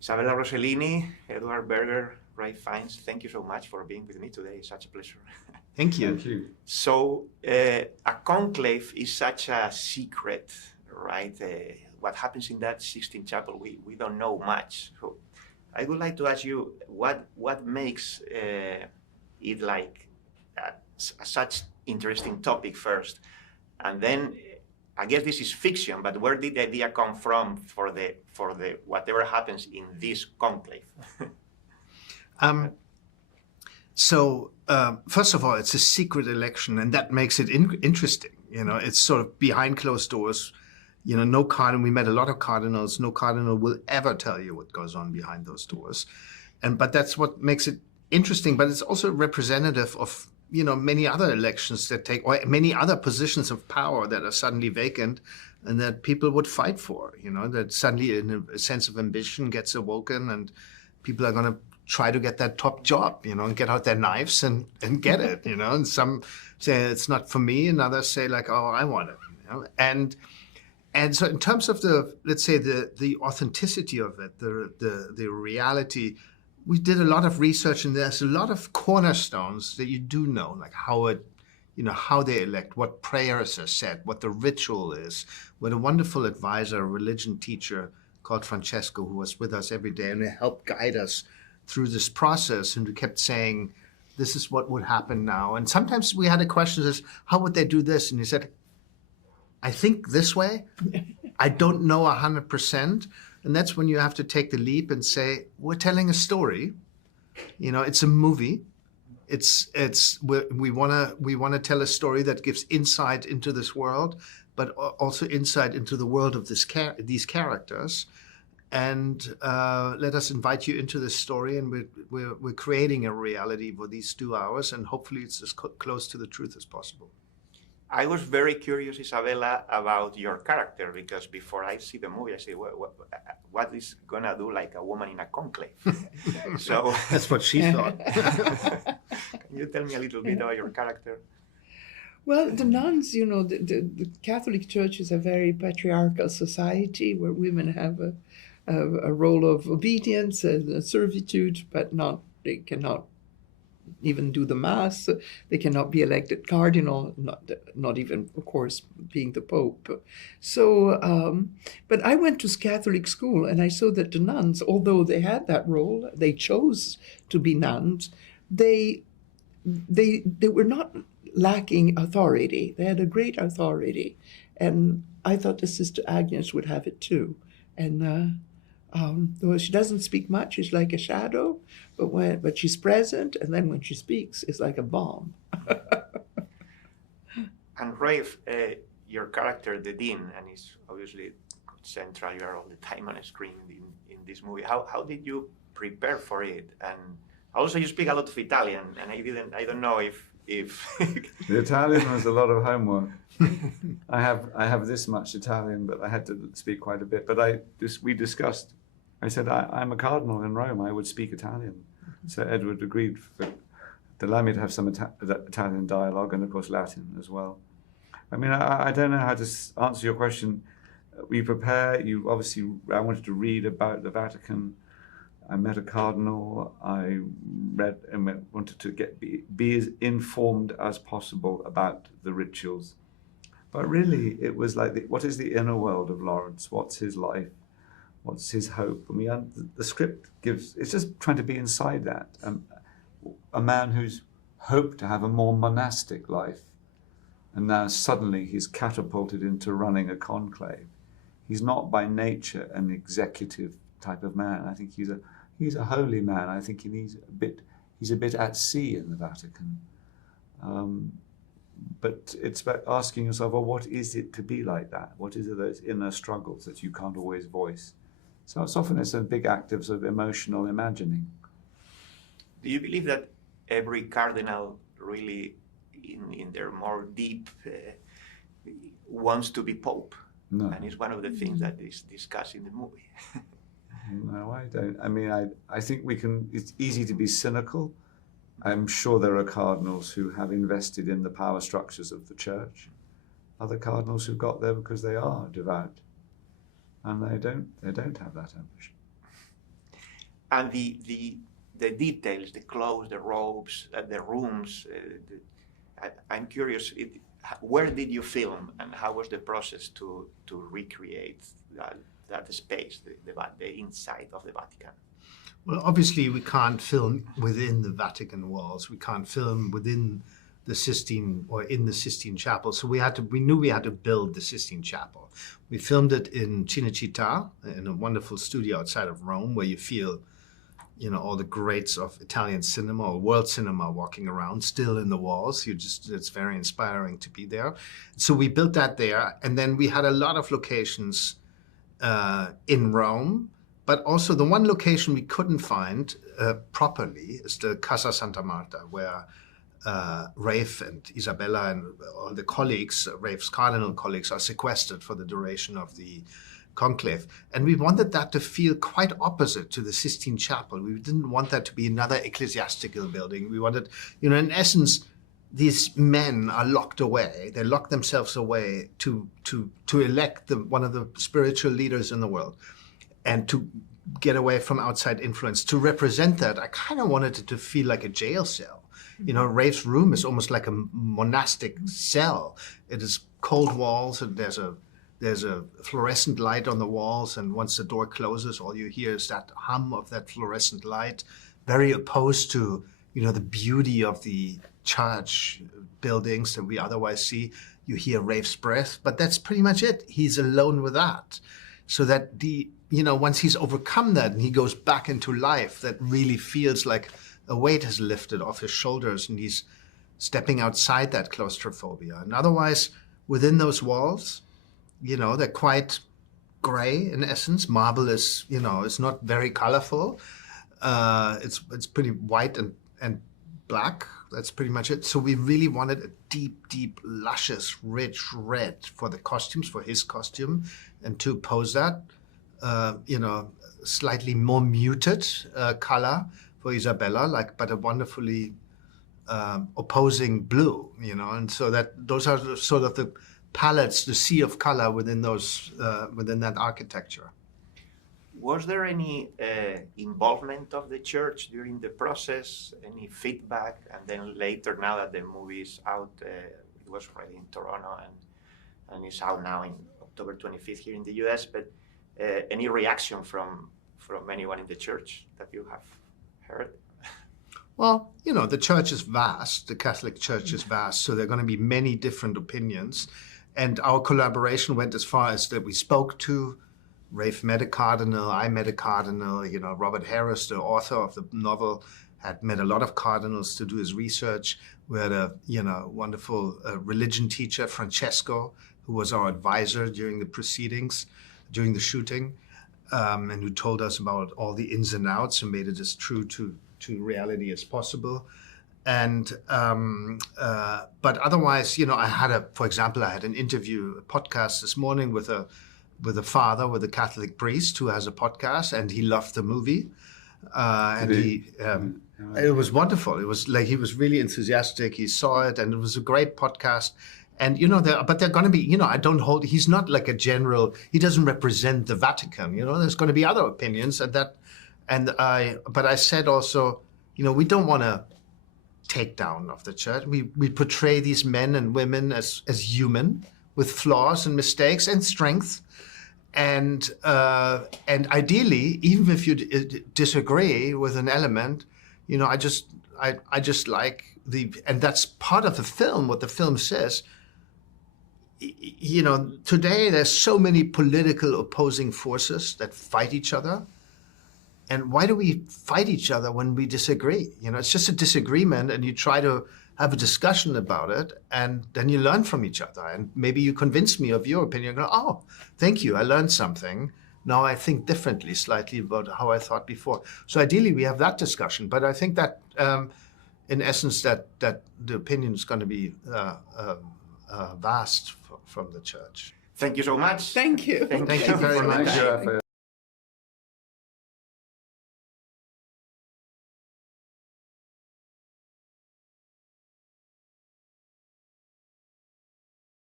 Isabella Rossellini, Edward Berger, Ray Fiennes, thank you so much for being with me today. It's such a pleasure. Thank you. Thank you. So, a conclave is such a secret, right? What happens in that Sistine Chapel, we don't know much. So, I would like to ask you, what makes it like such interesting topic first, and then I guess this is fiction, but where did the idea come from for the whatever happens in this conclave? First of all, it's a secret election, and that makes it interesting. You know, it's sort of behind closed doors. You know, no cardinal. We met a lot of cardinals. No cardinal will ever tell you what goes on behind those doors, but that's what makes it interesting. But it's also representative of many other elections that take, or many other positions of power that are suddenly vacant, and that people would fight for. That suddenly a sense of ambition gets awoken, and people are going to try to get that top job, and get out their knives and get it, and some say it's not for me, and others say like, oh, I want it, and so in terms of let's say the authenticity of it, the reality, we did a lot of research, and there's a lot of cornerstones that you do know, like how they elect, what prayers are said, what the ritual is. We had a wonderful advisor, a religion teacher called Francesco, who was with us every day and who helped guide us through this process, and who kept saying, this is what would happen now. And sometimes we had a question as, how would they do this? And he said, I think this way. I don't know 100%. And that's when you have to take the leap and say, we're telling a story. It's a movie. We want to tell a story that gives insight into this world, but also insight into the world of these characters. And let us invite you into this story, and we're creating a reality for these 2 hours, and hopefully it's as close to the truth as possible. I was very curious, Isabella, about your character, because before I see the movie, I say, what is gonna do like a woman in a conclave? So that's what she thought. Can you tell me a little bit about your character? Well, the nuns, the Catholic Church is a very patriarchal society where women have a role of obedience and servitude, but they cannot even do the mass. They cannot be elected cardinal, not even, of course, being the Pope. So, but I went to Catholic school, and I saw that the nuns, although they had that role, they chose to be nuns. They were not lacking authority. They had a great authority, and I thought the Sister Agnes would have it too. And though she doesn't speak much, she's like a shadow, but she's present, and then when she speaks, it's like a bomb. And Rafe, your character, the Dean, and he's obviously central. You are all the time on a screen in this movie. How did you prepare for it? And also, you speak a lot of Italian, and I don't know if the Italian was a lot of homework. I have this much Italian, but I had to speak quite a bit. But we discussed. I said, I'm a cardinal in Rome. I would speak Italian. So Edward agreed to allow me to have some Italian dialogue, and of course Latin as well. I mean, I don't know how to answer your question. We prepare. I wanted to read about the Vatican. I met a cardinal. I read and wanted to be as informed as possible about the rituals. But really, it was like, what is the inner world of Lawrence? What's his life? What's his hope? I mean, the script it's just trying to be inside that. A man who's hoped to have a more monastic life, and now suddenly he's catapulted into running a conclave. He's not by nature an executive type of man. I think he's a holy man. I think he's a bit at sea in the Vatican. But it's about asking yourself, well, what is it to be like that? What is it, those inner struggles that you can't always voice? So often it's a big act of sort of emotional imagining. Do you believe that every cardinal really, in their more deep, wants to be Pope? No. And it's one of the things that is discussed in the movie. No, I don't. I mean, I think it's easy to be cynical. I'm sure there are cardinals who have invested in the power structures of the church. Other cardinals who got there because they are devout. And they don't have that ambition. And the details, the clothes, the robes, the rooms. I'm curious, where did you film, and how was the process to recreate that space, the inside of the Vatican? Well, obviously, we can't film within the Vatican walls. We can't film within the Sistine or in the Sistine Chapel. So we knew we had to build the Sistine Chapel. We filmed it in Cinecittà, in a wonderful studio outside of Rome, where you feel, all the greats of Italian cinema or world cinema walking around still in the walls. It's very inspiring to be there. So we built that there. And then we had a lot of locations in Rome, but also the one location we couldn't find properly is the Casa Santa Marta, where Rafe and Isabella and all the colleagues, Rafe's cardinal colleagues, are sequestered for the duration of the conclave. And we wanted that to feel quite opposite to the Sistine Chapel. We didn't want that to be another ecclesiastical building. We wanted, in essence, these men are locked away. They lock themselves away to elect one of the spiritual leaders in the world and to get away from outside influence. To represent that, I kind of wanted it to feel like a jail cell. Rafe's room is almost like a monastic cell. It is cold walls, and there's a fluorescent light on the walls, and once the door closes, all you hear is that hum of that fluorescent light, very opposed to, the beauty of the church buildings that we otherwise see. You hear Rafe's breath, but that's pretty much it. He's alone with that. So that once he's overcome that and he goes back into life, that really feels like a weight has lifted off his shoulders and he's stepping outside that claustrophobia. And otherwise, within those walls, they're quite gray in essence. Marble is, it's not very colorful. It's pretty white and black. That's pretty much it. So we really wanted a deep, luscious, rich red for the costumes, for his costume, and to pose that, slightly more muted color for Isabella, but a wonderfully opposing blue, and so that those are sort of the palettes, the sea of color within that architecture. Was there any involvement of the church during the process, any feedback? And then later, now that the movie is out, it was already in Toronto and it's out now in October 25th here in the US, but any reaction from anyone in the church that you have heard? Well, the church is vast, the Catholic Church is vast, so there are going to be many different opinions. And our collaboration went as far as that we spoke to Rafe met a cardinal, I met a cardinal, Robert Harris, the author of the novel, had met a lot of cardinals to do his research. We had a, wonderful religion teacher, Francesco, who was our advisor during the proceedings, during the shooting, and who told us about all the ins and outs and made it as true to reality as possible. And but otherwise, for example, I had an interview, a podcast this morning with a father, with a Catholic priest who has a podcast, and he loved the movie. It was wonderful. It was like he was really enthusiastic. He saw it, and it was a great podcast. And but they're going to be, he's not like a general. He doesn't represent the Vatican. There's going to be other opinions, but I said also, we don't want to take down of the church. We portray these men and women as human with flaws and mistakes and strength. And ideally, even if you disagree with an element, I just like and that's part of the film, what the film says. Today there's so many political opposing forces that fight each other. And why do we fight each other when we disagree? It's just a disagreement, and you try to have a discussion about it, and then you learn from each other. And maybe you convince me of your opinion. Go, oh, thank you, I learned something. Now I think differently slightly about how I thought before. So ideally we have that discussion. But I think that, in essence, that the opinion is going to be vast from the church. Thank you so much. Thank you. Thank you very much. Thank you, Rafael.